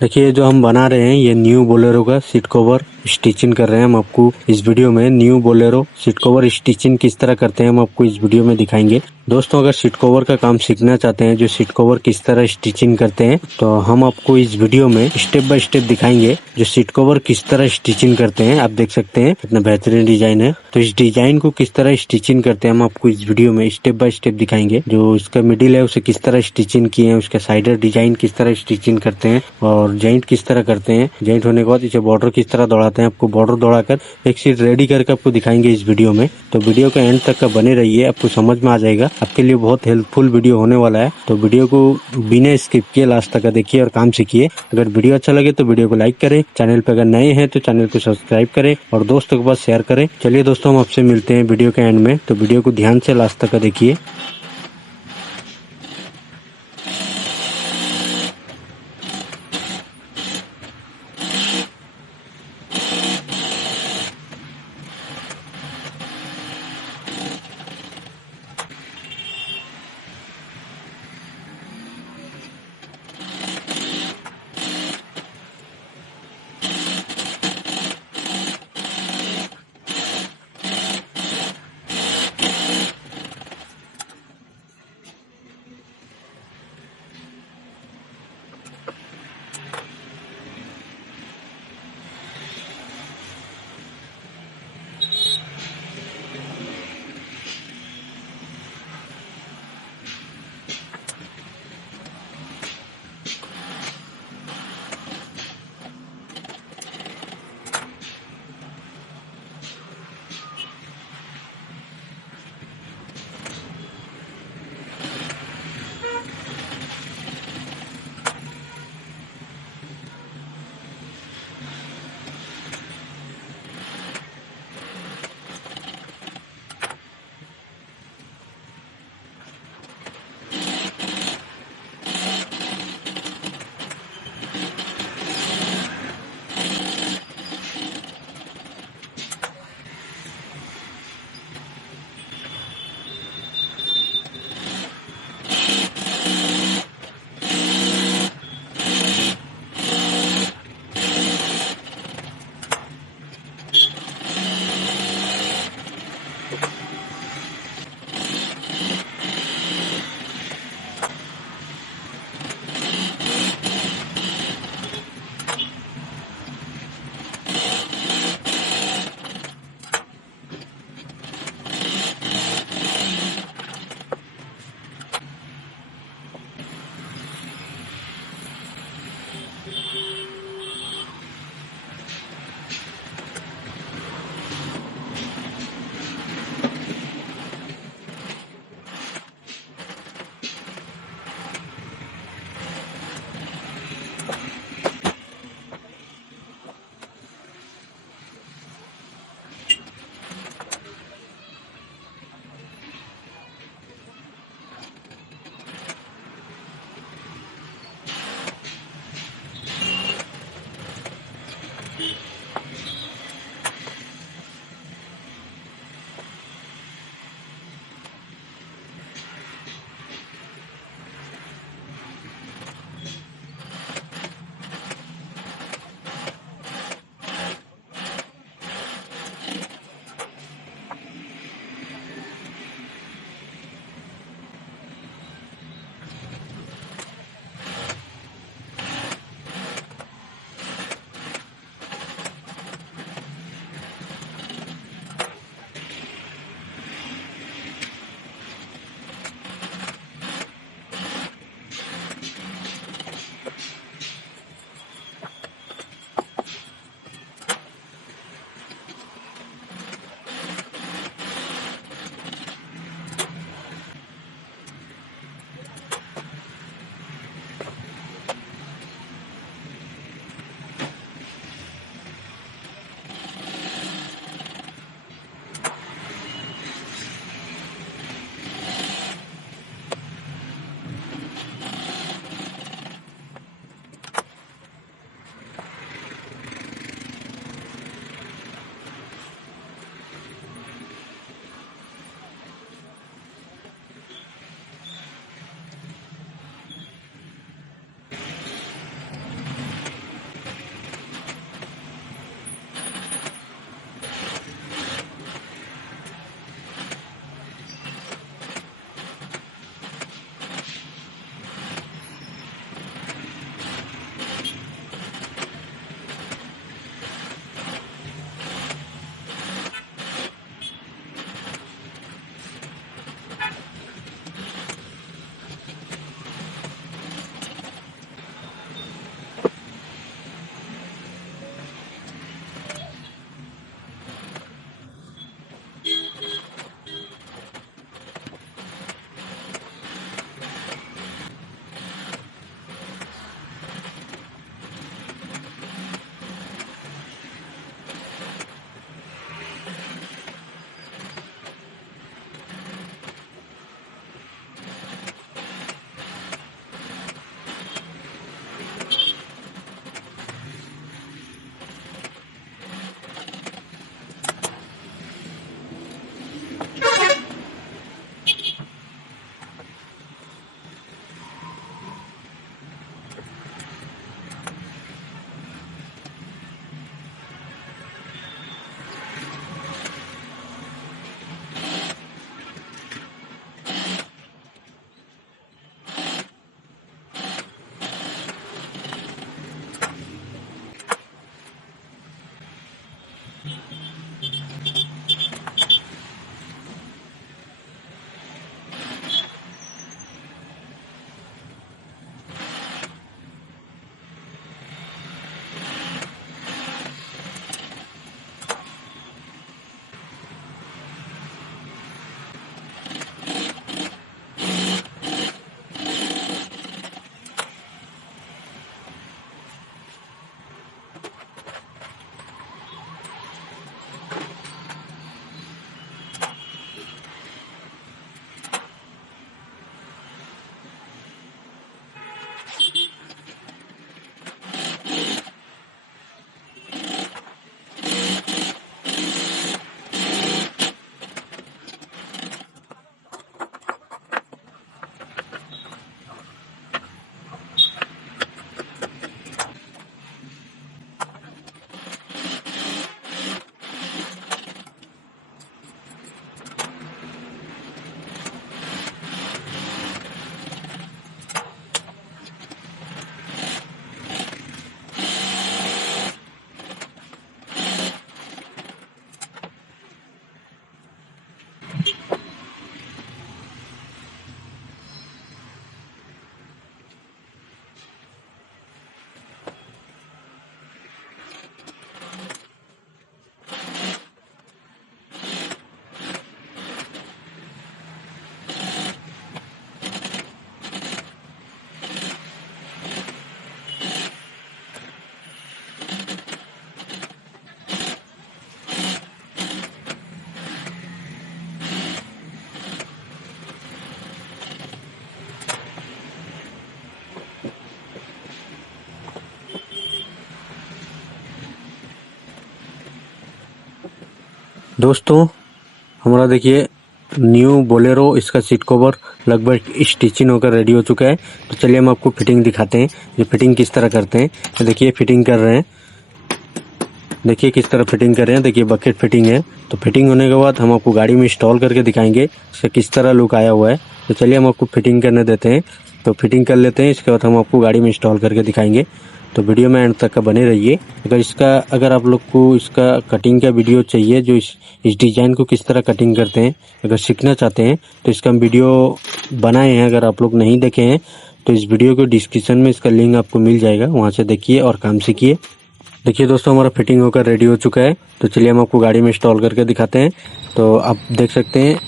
देखिए जो हम बना रहे हैं ये न्यू बोलेरो का सीट कवर स्टिचिंग कर रहे हैं। हम आपको इस वीडियो में new Bolero seat cover stitching किस तरह करते हैं हम आपको इस वीडियो में दिखाएंगे। दोस्तों अगर सीट कवर का काम सीखना चाहते हैं, जो सीट कवर किस तरह स्टिचिंग करते हैं, तो हम आपको इस वीडियो में स्टेप बाय स्टेप दिखाएंगे जो सीट कवर किस तरह स्टिचिंग करते हैं। आप देख सकते हैं कितना बेहतरीन डिजाइन है। तो इस डिजाइन को किस तरह स्टिचिंग करते हैं हम आपको इस वीडियो में स्टेप बाय स्टेप दिखाएंगे। जो इसका मिडिल है उसे किस तरह स्टिचिंग किए हैं, उसका साइडर डिजाइन किस तरह स्टिचिंग करते हैं और जॉइंट किस तरह करते हैं। जॉइंट होने के बाद इसे बॉर्डर किस तरह दौड़ाते हैं, आपको बॉर्डर दौड़ाकर एक सीट रेडी करके आपको दिखाएंगे इस वीडियो में। तो वीडियो के एंड तक का बने रहिए, आपको समझ में आ जाएगा। आपके लिए बहुत हेल्पफुल वीडियो होने वाला है। तो वीडियो को बिना स्किप किए लास्ट तक का देखिए और काम सीखिए। अगर वीडियो अच्छा लगे तो वीडियो को लाइक करें, चैनल पर अगर नए हैं तो चैनल को सब्सक्राइब करें और दोस्तों के पास शेयर करें। चलिए दोस्तों हम आपसे मिलते हैं वीडियो के एंड में, तो वीडियो को ध्यान से लास्ट तक का देखिए। दोस्तों हमारा देखिए न्यू बोलेरो इसका सीट कवर लगभग स्टिचिंग होकर रेडी हो चुका है। तो चलिए हम आपको फिटिंग दिखाते हैं, ये फिटिंग किस तरह करते हैं। तो देखिए फिटिंग कर रहे हैं, देखिए किस तरह फिटिंग कर रहे हैं। देखिए बकेट फिटिंग है। तो फिटिंग होने के बाद हम आपको गाड़ी में इंस्टॉल करके दिखाएंगे इसका किस तरह लुक आया हुआ है। तो चलिए हम आपको फिटिंग करने देते हैं। तो फिटिंग कर लेते हैं, इसके बाद हम आपको गाड़ी में इंस्टॉल करके दिखाएंगे। तो वीडियो में एंड तक का बने रहिए। अगर आप लोग को इसका कटिंग का वीडियो चाहिए, जो इस डिज़ाइन को किस तरह कटिंग करते हैं, अगर सीखना चाहते हैं तो इसका हम वीडियो बनाए हैं। अगर आप लोग नहीं देखे हैं तो इस वीडियो के डिस्क्रिप्शन में इसका लिंक आपको मिल जाएगा, वहाँ से देखिए और काम सीखिए। देखिए दोस्तों हमारा फिटिंग होकर रेडी हो चुका है। तो चलिए हम आपको गाड़ी में इंस्टॉल करके दिखाते हैं। तो आप देख सकते हैं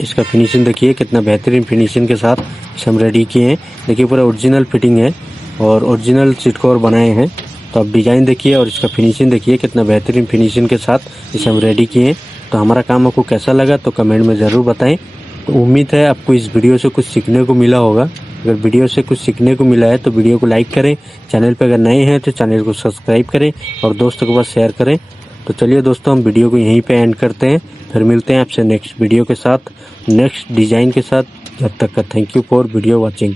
इसका फिनिशिंग, देखिए कितना बेहतरीन फिनिशिंग के साथ इसे हम रेडी किए हैं। देखिए पूरा ओरिजिनल फिटिंग है और ओरिजिनल सीट कवर बनाए हैं। तो आप डिज़ाइन देखिए और इसका फिनिशिंग देखिए कितना बेहतरीन फिनिशिंग के साथ इसे हम रेडी किए हैं। तो हमारा काम आपको कैसा लगा तो कमेंट में ज़रूर बताएं। तो उम्मीद है आपको इस वीडियो से कुछ सीखने को मिला होगा। अगर वीडियो से कुछ सीखने को मिला है तो वीडियो को लाइक करें, चैनल पर अगर नए हैं तो चैनल को सब्सक्राइब करें और दोस्तों के पास शेयर करें। तो चलिए दोस्तों हम वीडियो को यहीं पे एंड करते हैं, फिर मिलते हैं आपसे नेक्स्ट वीडियो के साथ, नेक्स्ट डिज़ाइन के साथ। जब तक का thank you for video watching.